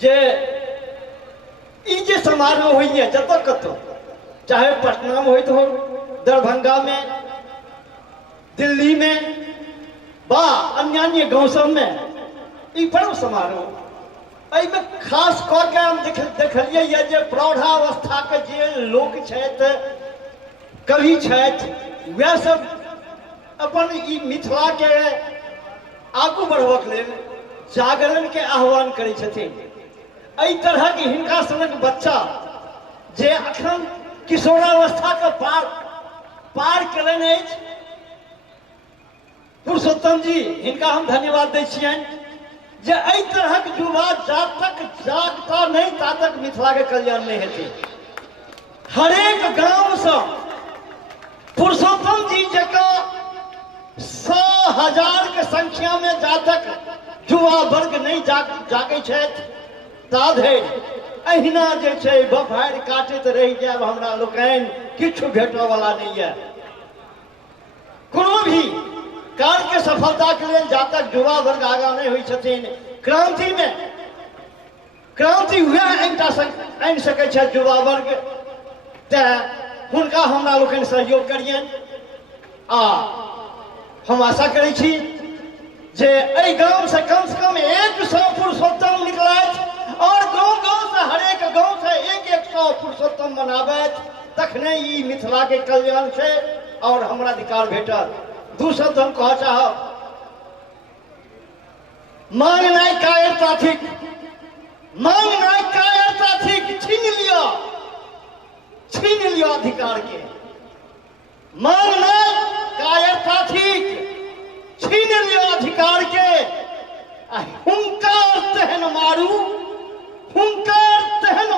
जे समारोह होइए जत कतो, चाहे पटना में होइत हो, दरभंगा में, दिल्ली में, बा अन्य गांव सब में ई पर्व समारोह में खास कऽ के हम देखलिए ये जे प्रौढ़ावस्था के जे लोग छथि, कवि छथि, वह सब अपन ई मिथिला के आगू बढ़बक लेल जागरण के आह्वान करै छथिन। एहि तरह के हिनका सनक बच्चा जे अखन किशोरावस्था के पार केलनि अछि, पुरुषोत्तम जी हिनका हम धन्यवाद दै छियनि जे एहि तरहक युवा जा तक जागता नहीं ता तक मिथिला के कल्याण नहीं हेतै। हरेक गांव से पुरुषोत्तम जी जका 100,000 के संख्या में जा तक युवा वर्ग नहीं जागे छथि ता धरि अहिना जे छै बफारि काटैत रहि जायब हमरा लोकनि, किछु भेटऽ वाला नहीं है। कोनो भी कार्य के सफलता के लिए जा तक युवा वर्ग आगा नहीं हुई छथिन, क्रांति में क्रांति हुआ आनि सकै छै युवा वर्ग, तें हुनका हमरा लोकनि सहयोग करियनि। आ हम आशा करै छी जे एहि गांव से कम 100 पुरुषोत्तम निकलथि और गांव से हरेक गांव से 100 पुरुषोत्तम बनाबथि, तखने ई मिथिला के कल्याण छै और हमरा अधिकार भेटत। दू शब्द हम कह चाहब, मांगनाइ कायरता थिक, मांगनाइ कायरता थिक, छीन लियो अधिकार के। मांगनाइ कायरता थिक, छीन लियो अधिकार के। हुंकार तेहन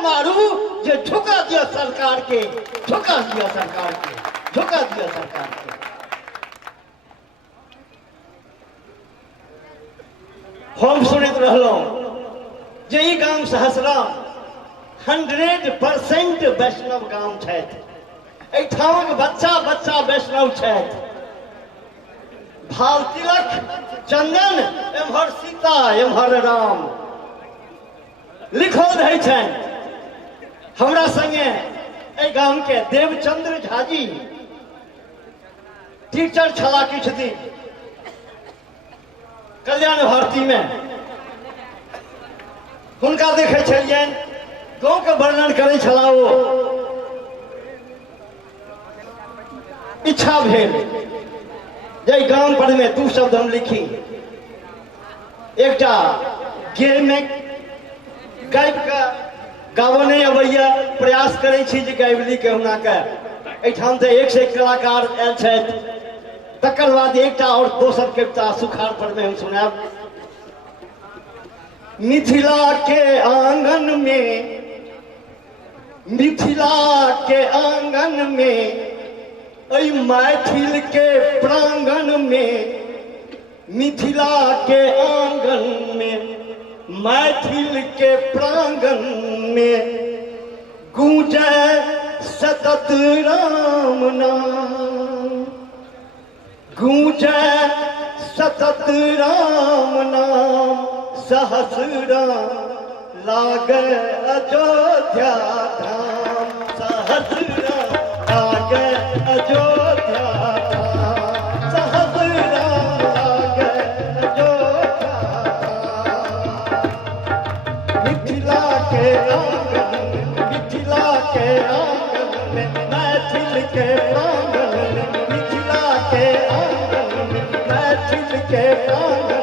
मारू जे झुका दिया सरकार के, झुका दिया सरकार के, झुका दिया सरकार के। हम सुनैत रहलहुं जे ई गाम सहसरा 100% वैष्णव गाम छथि। एहिठामक बच्चा वैष्णव छथि। भाव तिलक चंदन एम्हर सीता एम्हर राम लिखल रहै छनि। हमरा संगे एहि गाम के देवचंद्र झा जी टीचर छला किछु दिन कल्याण भारती में, हुनका देखे छलियनि, गाँव के वर्णन करे छला। ओ इच्छा भेल जे गाम पर में 2 शब्द हम लिखी। एकटा गे में गाबि के गाबऽ नहीं अबैया, प्रयास करै छी जे गाबि ली केहुना के। एहिठाम तऽ 1 से 1 कलाकार आयल छथि। तकर बाद एकटा और दोसर कविता सुखाड़ पर में हम सुनाब। मिथिला के आंगन में, मिथिला के आंगन में, ऐ मैथिल के प्रांगण में, मिथिला के आंगन में, मैथिल के प्रांगण में गूंजे सतत राम नाम, गूंजे सतत राम नाम, सहस्र लागे अयोध्या धाम, सहस्र लागे अयोध्या धाम, सहस्र लागे अयोध्या धाम। मिथिला के आंगन में, मैथिल के प्रांगण में, मिथिला के आंगन में, मैथिल के प्रांगण